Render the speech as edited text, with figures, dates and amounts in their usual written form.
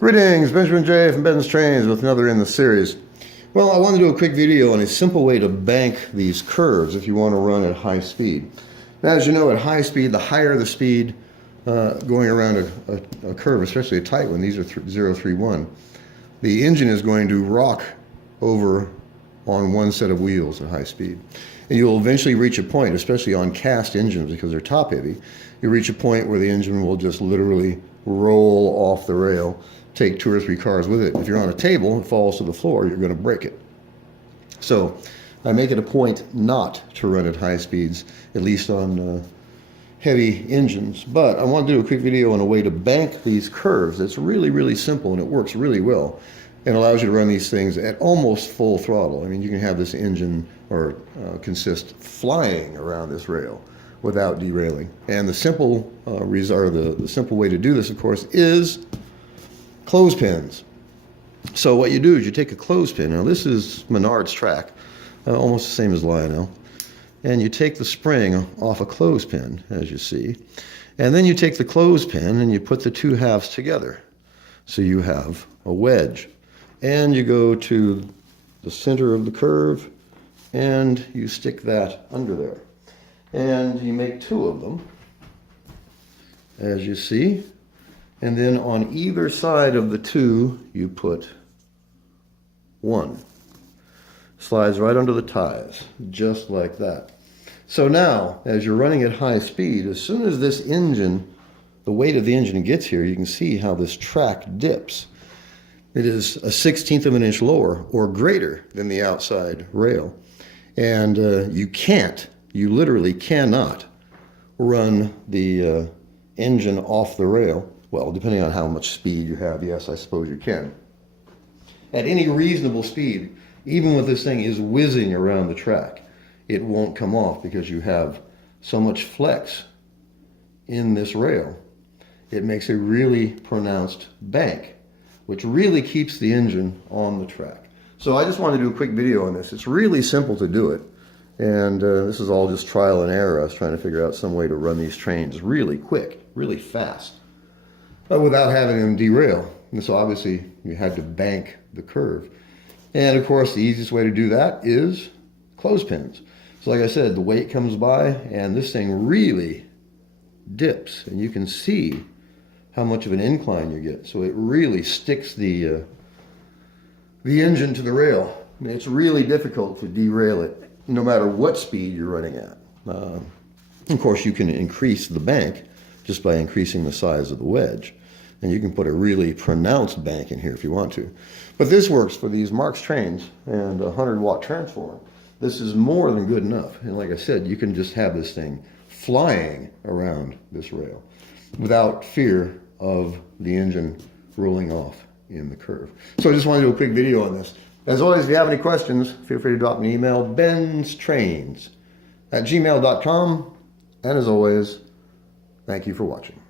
Greetings, Benjamin J. from BENZTRAINZ with another in the series. Well, I want to do a quick video on a simple way to bank these curves if you want to run at high speed. Now, as you know, at high speed, the higher the speed going around a curve, especially a tight one, these are 0, 3, 1, the engine is going to rock over on one set of wheels at high speed. And you'll eventually reach a point, especially on cast engines because they're top heavy, you reach a point where the engine will just literally roll off the rail, take 2 or 3 cars with it. If you're on a table and it falls to the floor, you're going to break it. So I make it a point not to run at high speeds, at least on heavy engines. But I want to do a quick video on a way to bank these curves. It's really, really simple and it works really well and allows you to run these things at almost full throttle. I mean, you can have this engine or consist flying around this rail without derailing. And the simple the simple way to do this, of course, is clothespins. So what you do is you take a clothespin. Now this is Menard's track, almost the same as Lionel. And you take the spring off a clothespin, as you see. And then you take the clothespin and you put the 2 halves together. So you have a wedge. And you go to the center of the curve and you stick that under there. And you make 2 of them, as you see. And then on either side of the 2, you put 1. Slides right under the ties, just like that. So now, as you're running at high speed, as soon as this engine, the weight of the engine gets here, you can see how this track dips. It is a 1/16 of an inch lower or greater than the outside rail. And you literally cannot run the engine off the rail. Well, depending on how much speed you have, yes, I suppose you can. At any reasonable speed, even when this thing is whizzing around the track, it won't come off because you have so much flex in this rail. It makes a really pronounced bank, which really keeps the engine on the track. So I just want to do a quick video on this. It's really simple to do it. And this is all just trial and error. I was trying to figure out some way to run these trains really quick, really fast, but without having them derail. And so obviously you had to bank the curve. And of course the easiest way to do that is clothespins. So like I said, the weight comes by and this thing really dips and you can see how much of an incline you get. So it really sticks the engine to the rail. I mean, it's really difficult to derail it no matter what speed you're running at. Of course you can increase the bank just by increasing the size of the wedge. And you can put a really pronounced bank in here if you want to. But this works for these Marx trains and a 100-watt transformer. This is more than good enough. And like I said, you can just have this thing flying around this rail without fear of the engine rolling off in the curve. So I just wanted to do a quick video on this. As always, if you have any questions, feel free to drop me an email, BENZTRAINZ@gmail.com. And as always, thank you for watching.